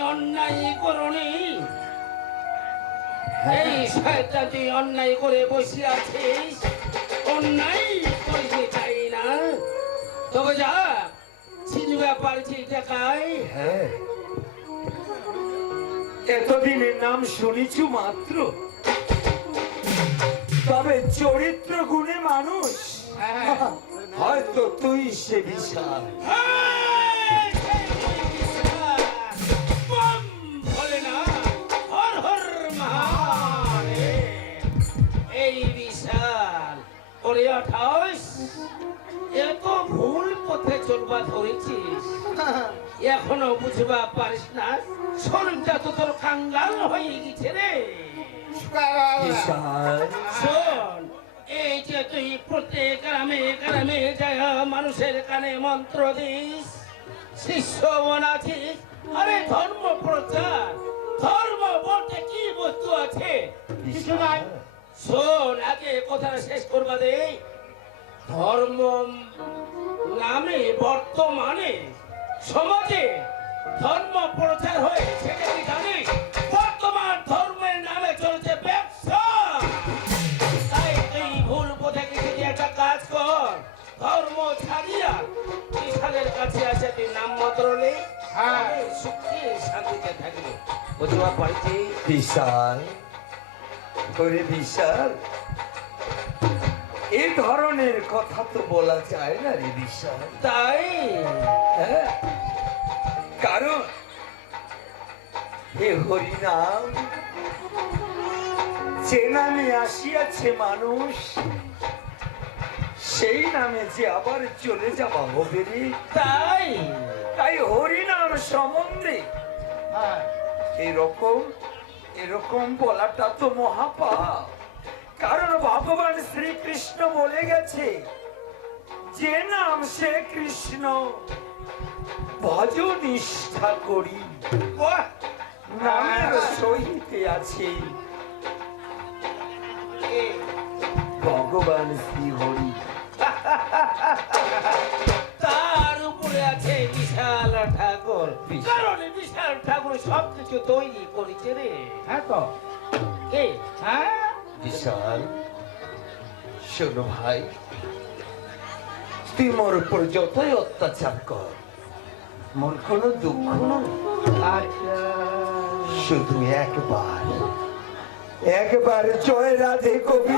অন্যায় করনি। এই শয়তান তুই অন্যায় করে বসে আছিস অন্যায় করতে চাই না। তবে যা ছিনবা পারছি টাকায় হ্যাঁ। এতদিনের নাম শুনেছু মাত্র? তবে চরিত্র গুণে মানুষ। হ্যাঁ। হয়তো তুই সে বিশাল। এত ভুল পথে চলবা ধরেছিস এখনও বুঝবা পারিস না শরীরটা তো তোর কাঙ্গাল হয়ে গেছে রে। শোন এই যে তুই প্রত্যেক গ্রামে গ্রামে যায় মানুষের কানে মন্ত্র দিস শিষ্য বানাছিস আরে ধর্ম প্রচার ধর্ম বলতে কি বস্তু আছে? শোন আগে কথাটা শেষ করবা দে। ধর্ম নামে বর্তমানে সমাজে ধর্ম প্রচার হয়ে সেটা কি জানিস বর্তমান ধর্মের নামে চলছে ব্যবসা। তাই তুই ভুল পথে একটা কাজ কর। ধর্ম ছাড়িয়া বিশালের কাছে আসে তুই নাম মন্ত্র নে হ্যাঁ সুখে শান্তিতে থাকবে। পারছি? বিশাল। ওরে বিশাল? এই ধরনের কথা তো বলা যায় না রে বিশাল তাই? হ্যাঁ। কারণ হে হরিনাম যে নামে আসিয়াছে মানুষ সেই নামে যে আবার চলে যাওয়া হবে রে। তাই? তাই হরিনাম সম্বন্ধে এরকম এরকম বলাটা তো মহাপাপ। কারণ ভগবান শ্রীকৃষ্ণ বলে গেছে যে নাম সে কৃষ্ণ ভজ নিষ্ঠা করি নামের সহিতে আছে। ভগবান শ্রী হরি তার উপরে আছে বিশাল ঠাকুর। বিশাল। কারণ বিশাল ঠাকুর সবকিছু তৈরি করেছে রে। হ্যাঁ তো। কে? হ্যাঁ। বিশাল। শোনো ভাই তুই মোর উপর যতই অত্যাচার কর মোর কোনো দুঃখ আচ্ছা। শুধু একবার একবার জয় রাধে গোবিন্দ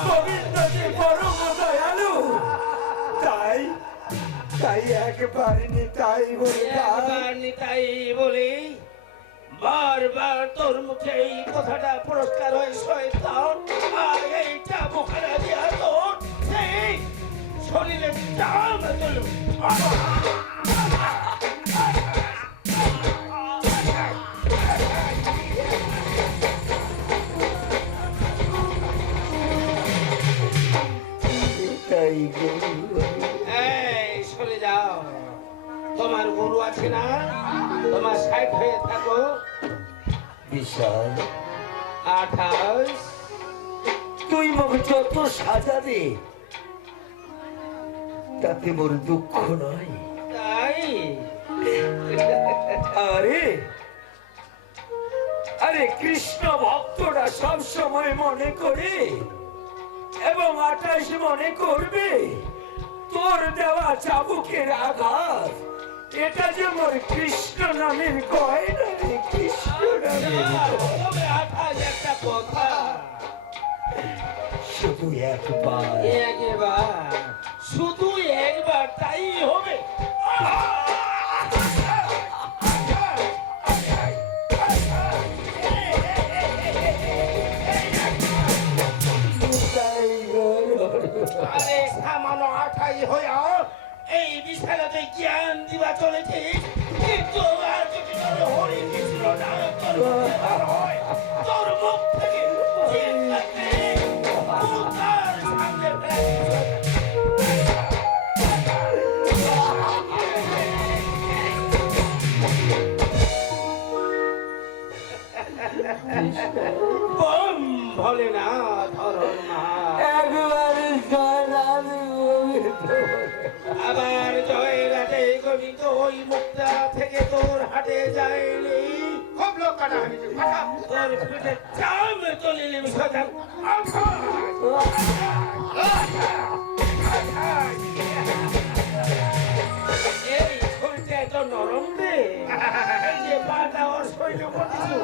গোবিন্দ যে পরম দয়ালু তাই তাই একবার নি তাই বলে একবার নিতাই বলি মুখে এই কথাটা পুরস্কার হয়ে শয়তান আর এইটা মুখে দিয়া তোর সেই শরীরে আঠাশ। তুই মোক যত সাজাবে তাতে মোর দুঃখ নয়। তাই? আরে আরে কৃষ্ণ ভক্তরা সব সময় মনে করে এবং আঠাশ মনে করবে তোর দেওয়া চাবুকের আঘাত এটা যে মোর কৃষ্ণ নামের গয়না রে, কৃষ্ণ নামের আঠাশ একটা কথা। শুধু একবার। একবার। শুধু একবার তাই হবে। ওই মুক্তা থেকে তোর হাটে যায়নি। খুব লোক কাটা হয়েছে তোর পিঠে চাম তুলিলি সজাগ এই ছুরিটা এত নরম রে। যে পাটা ওর শরীরে পড়েছিল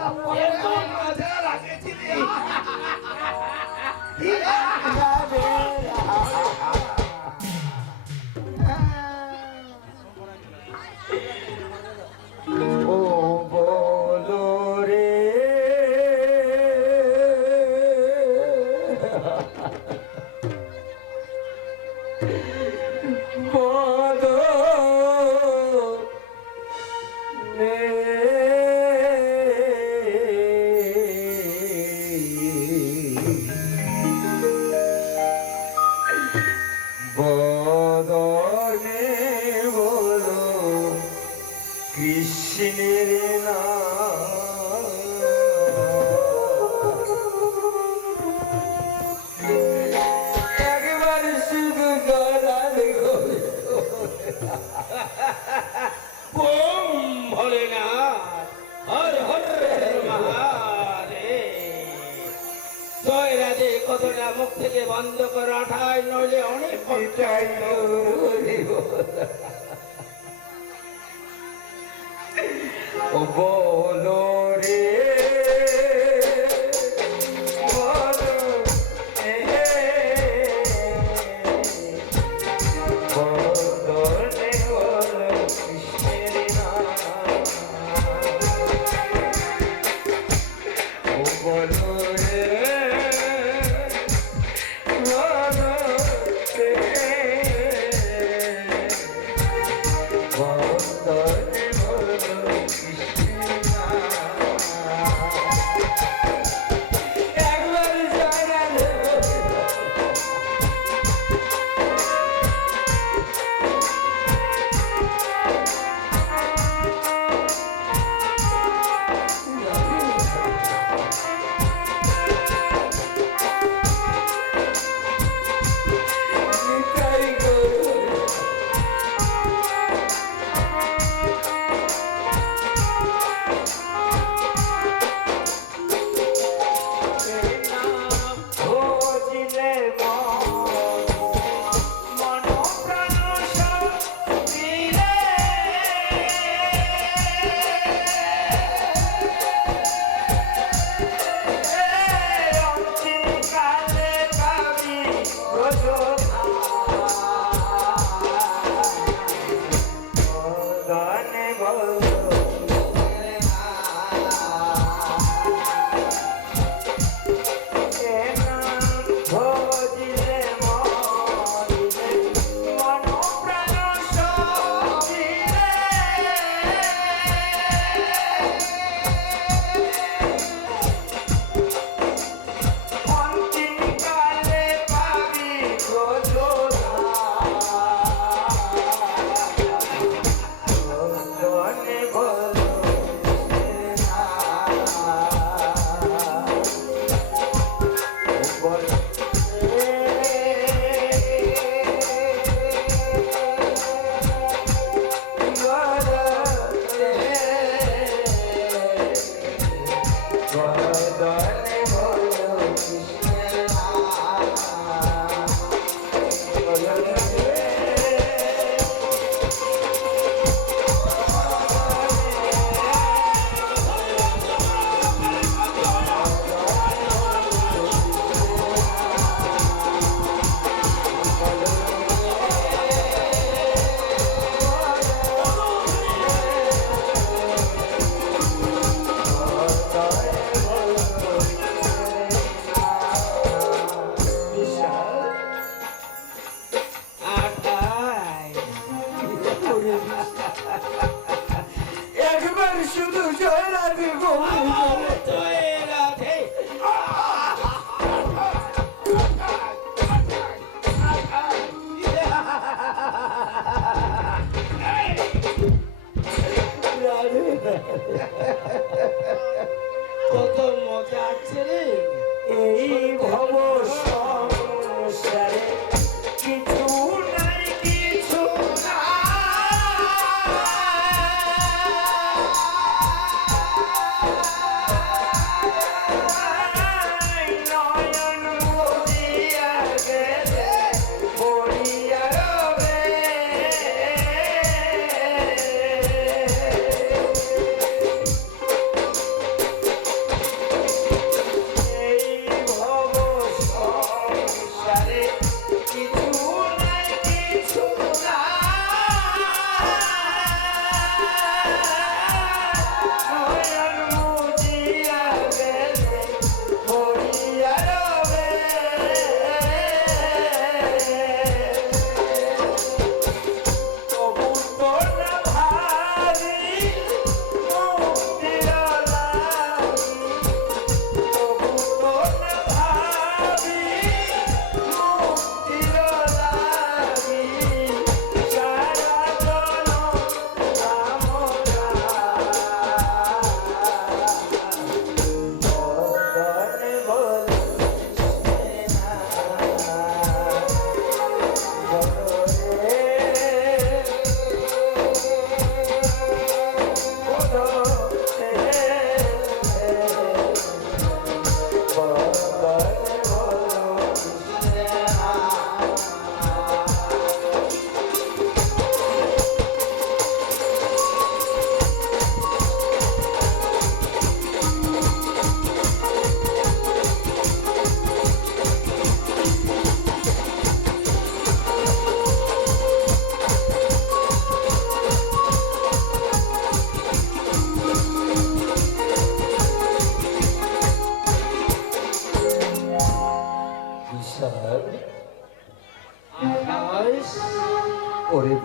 শুধু জয় রাধে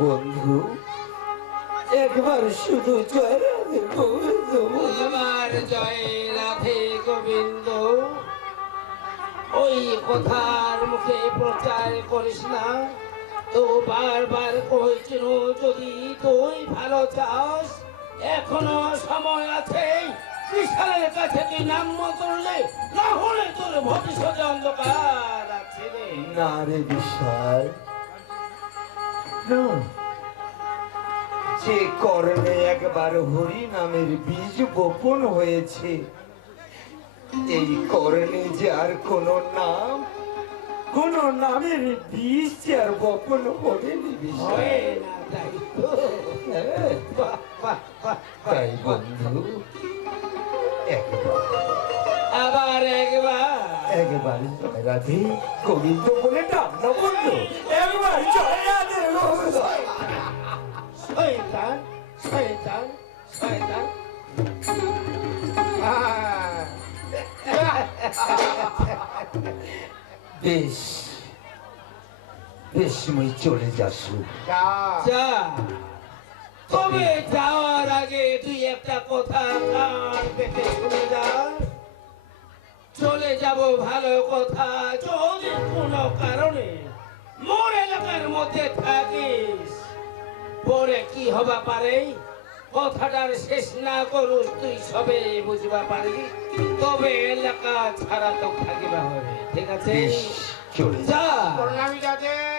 বন্ধু একবার শুধু জয় রাধে গোবিন্দ আমার জয় রাধে গোবিন্দ ওই কথার মুখে প্রচার করিস না তো বারবার কইছিল যদি তুই ভালো চাস এখনও সময় আছে বিশালের কাছে তুই নাম করলে না হলে তোর ভবিষ্যতে অন্ধকার আছে না রে বিশাল। যে কর্ণে একবার হরি নামের বীজ বপন হয়েছে এই কর্ণে যে আর কোন নাম কোন নামের বীজ আর বপন বিশাল হয় তাই। বন্ধু। একবার। আবার একবার। একবার রাধে গোবিন্দ বলে ডাক না বন্ধু। যা। যা তবে যাওয়ার আগে তুই একটা কথা কান পেতে শুনে যা। চলে যাব ভালো কথা যদি কোনো কারণে। মোর এলাকার মধ্যে থাকিস। পরে কি হবা পারে? কথাটার শেষ না করুস তুই সবে বুঝবা পারি। তবে এলাকা ছাড়া তো থাকিবা হবে ঠিক আছে? যা। যা